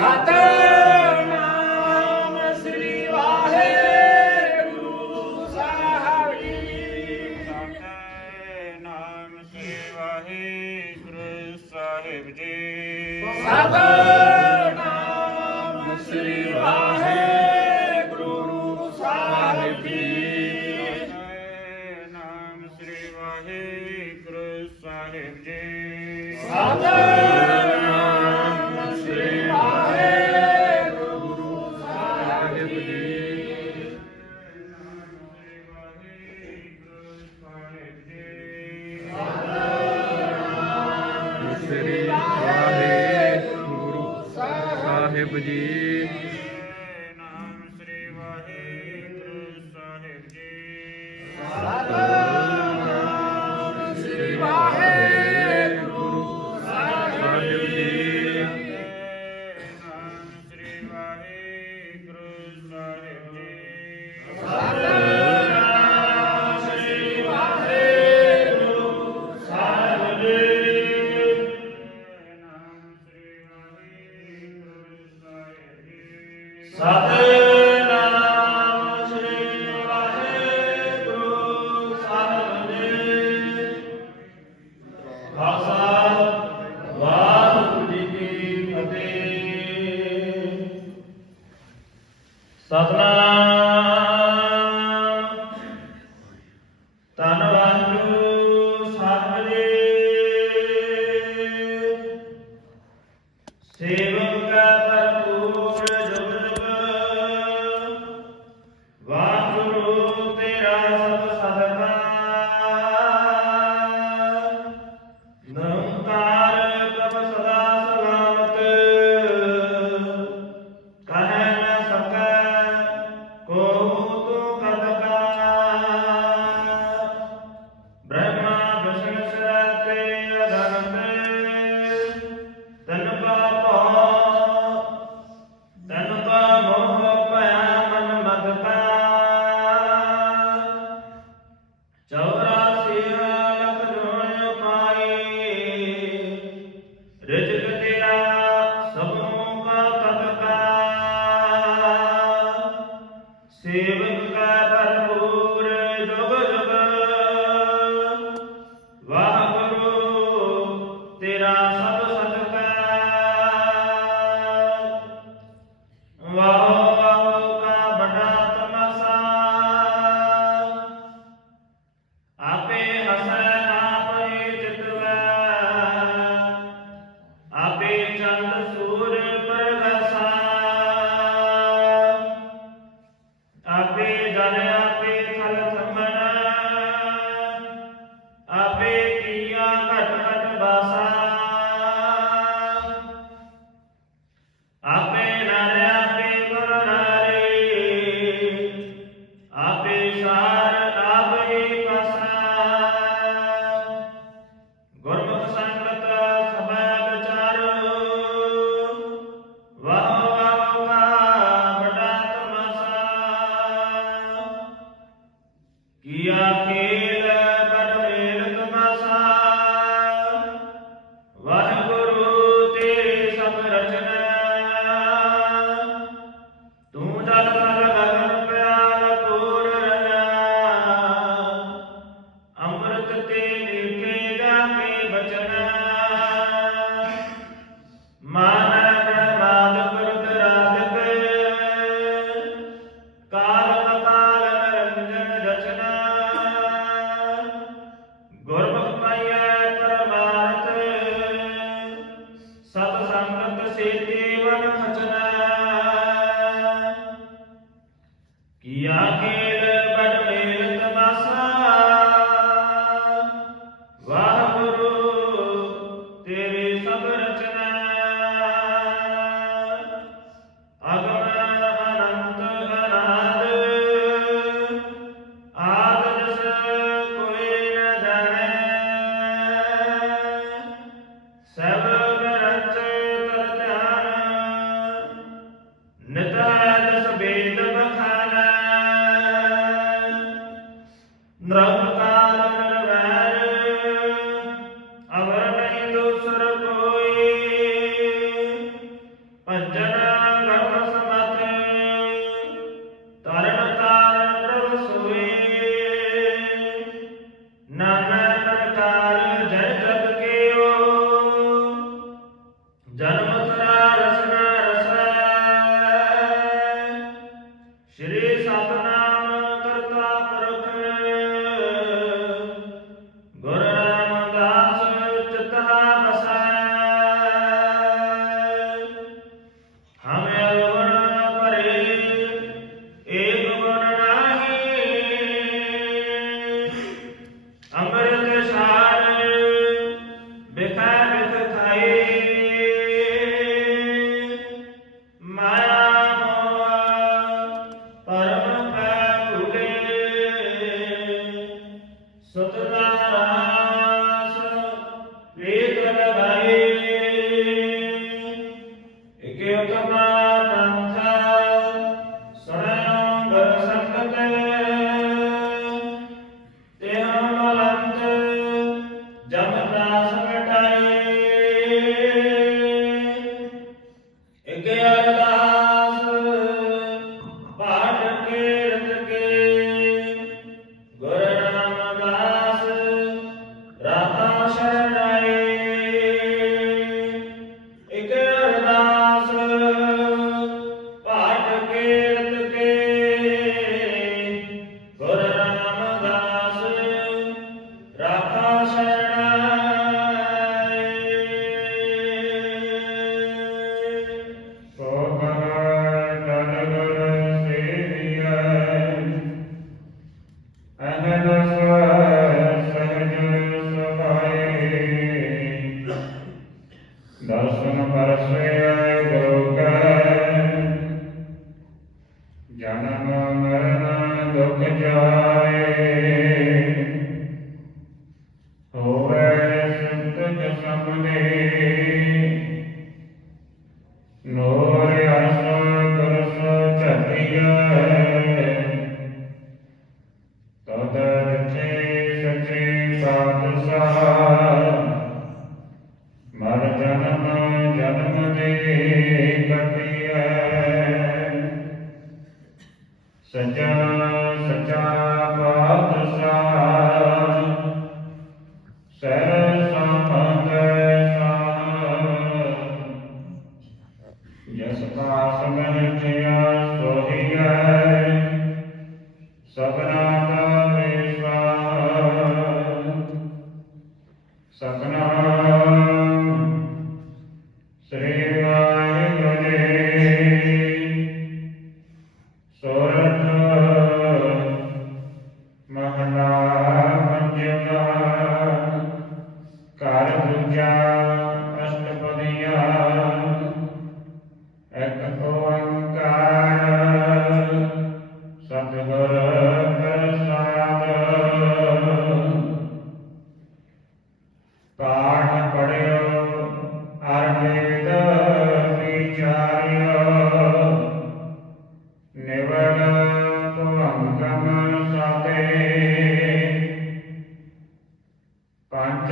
Até! ਪੰਜ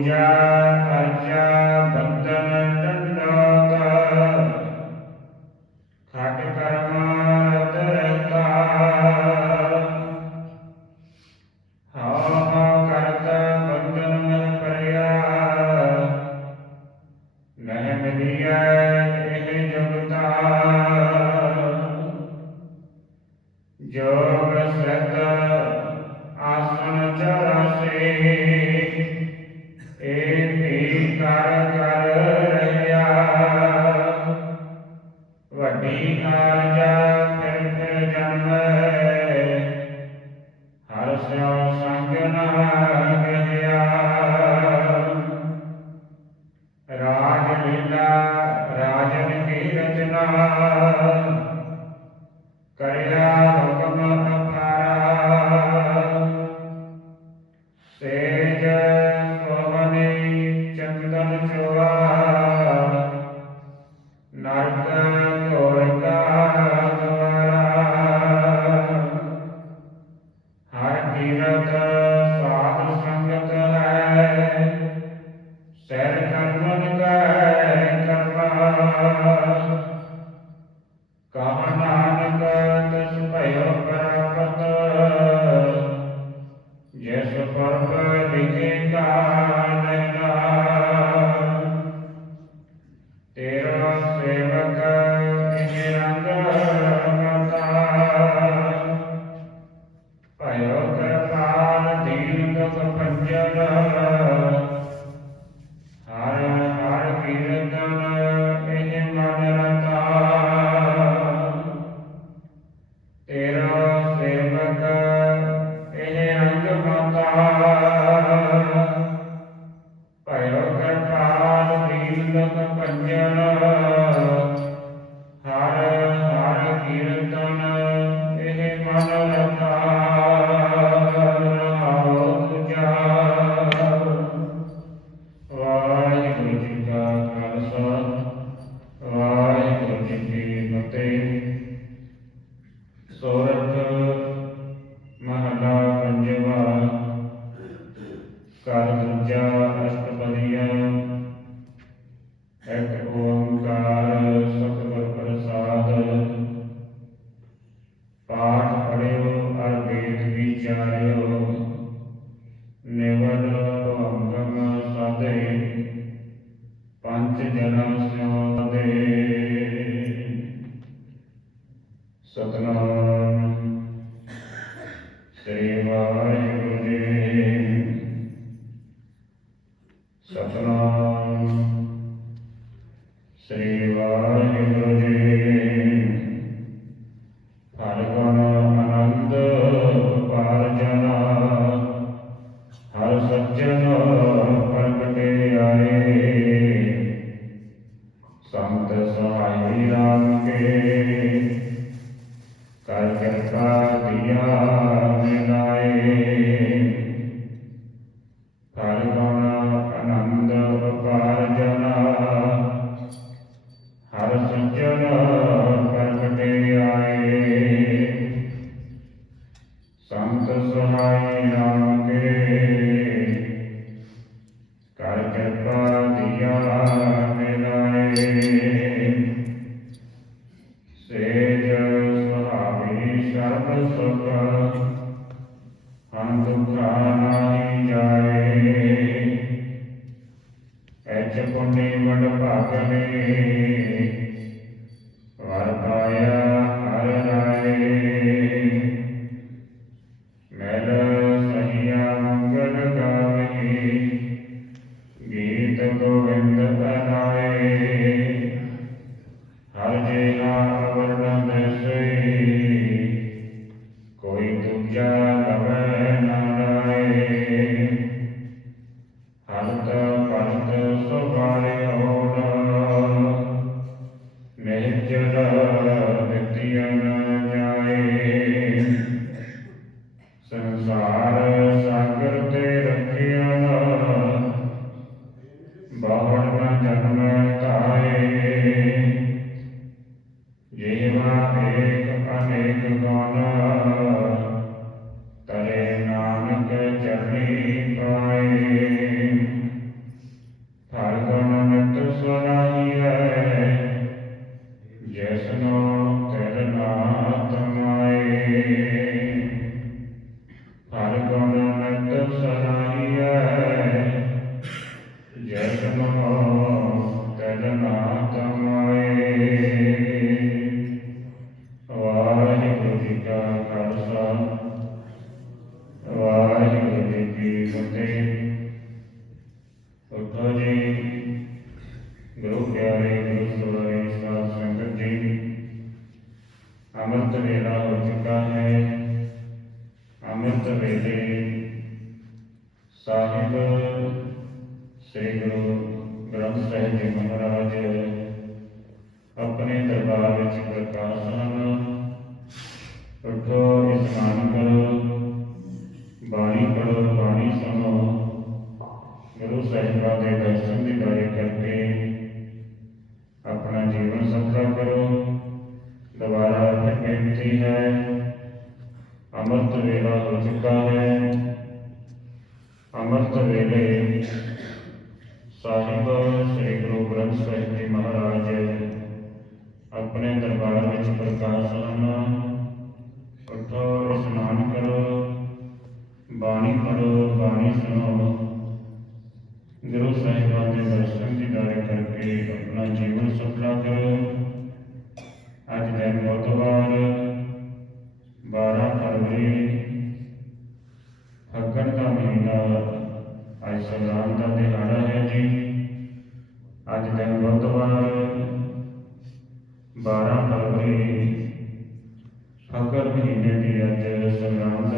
ਪੂਜਾ ਅਰਚਾ ਬੰਦਨ Be not ਦਰਬਾਰ ਵਿੱਚ ਪ੍ਰਕਾਸ਼ ਹਨ ਉਠੋ ਇਸਨਾਨ ਕਰੋ। ਬਾਣੀ ਪੜੋ ਬਾਣੀ ਸੁਣੋ। ਗੁਰੂ ਸਾਹਿਬਾਂ ਦੇ ਦਰਸ਼ਨ ਦੀਦਾਰੇ ਕਰਕੇ ਆਪਣਾ ਜੀਵਨ ਸਫਲ ਕਰੋ। ਦੁਬਾਰਾ ਫਿਰ ਬੇਨਤੀ ਹੈ, ਅਮਰਤ ਵੇਲਾ ਹੋ ਚੁੱਕਾ ਹੈ। ਅਮਰਤ ਵੇਲੇ ਇਸ਼ਨਾਨ ਕਰੋ, ਬਾਣੀ ਪੜੋ ਬਾਣੀ ਸੁਣੋ ਗੁਰੂ ਸਾਹਿਬਾਨ ਦੇ ਦਰਸ਼ਨ ਦੀਦਾਰੇ ਕਰਕੇ ਆਪਣਾ ਜੀਵਨ ਸੁਖਲਾ ਕਰੋ। ਅੱਜ ਦਿਨ ਬੁੱਧਵਾਰ 12 ਫਰਵਰੀ। ਫੱਗਣ ਦਾ ਮਹੀਨਾ ਅੱਜ ਸੰਗਰਾਮ ਦਾ ਦਿਨ ਫੱਗਰ ਮਹੀਨੇ ਦੀ ਅੱਜ ਸੰਗਰਾਮ